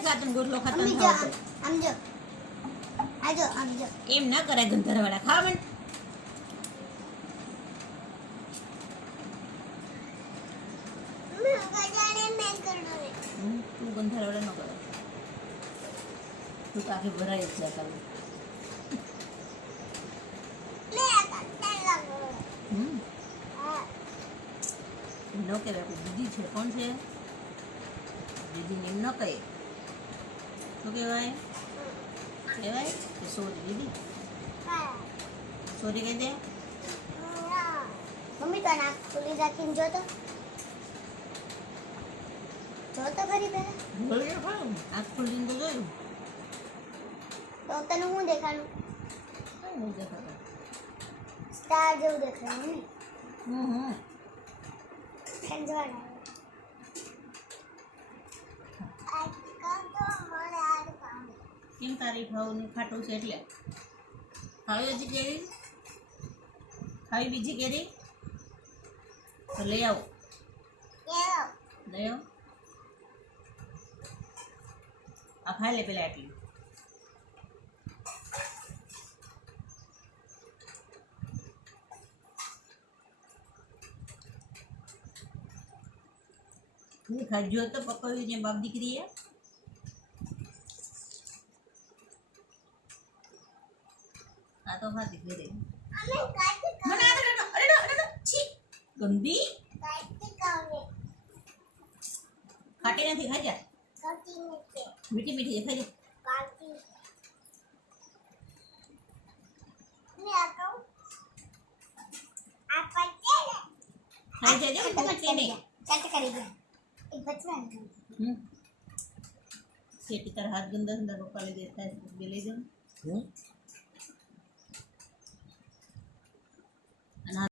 ખાતું ગોટલો ખાતા અમ્મી જો આમ જો આમ જો એમ ના કરાય ગંધરવાળા ખાવા માંડ મમ્મી ગજાને મેં કરનો રે તું ગંધરવાળા ન કરે તું તો આખી ભરાઈ જ જતા લે કાંટા લાગો હા ન કહેવાય આપણી દીદી છે કોણ છે દીદીને એમ ન કહે શું કહેવાય કહેવાય કે સોરી દીદી હા સોરી કહી દે મમ્મી તો નાક ખુલી રાખીને જોતો ખરી પહેલા બોલ્યો ખરું આંખ ખોલીને તો જોયું તો તને હું દેખાડું કઈ નહીં દેખાતા સ્ટાર જેવું દેખાયું ને હમ સંજવાના આજકાલ તો મને આડ કામ કેમ તારી ભાવની ખાટું છે એટલે ખાવી હજી કેરી ખાવી બીજી કેરી તો લઈ આવો કેવો લઈ આવો આ ખાઈ લે પેલા એટલી ખાજો તો પકવ્યું ને બાપ દીકરીએ આ તો ખાતી ફેરે અમે કાટી મને આ અરે છી ગંદી કાવે ખાટી નથી ખાઈ જા કાટી નથી મીઠી મીઠી ખાઈ જા કાટી મે આકઉ આ પટ્ટે ખાઈ જાજો પકડતી નહીં ચાટ કરી દે એક બચવા સેટી તાર હાથ ગંદા ગંદા પપ્પા લઈ દેતા બે લઈ જાઉં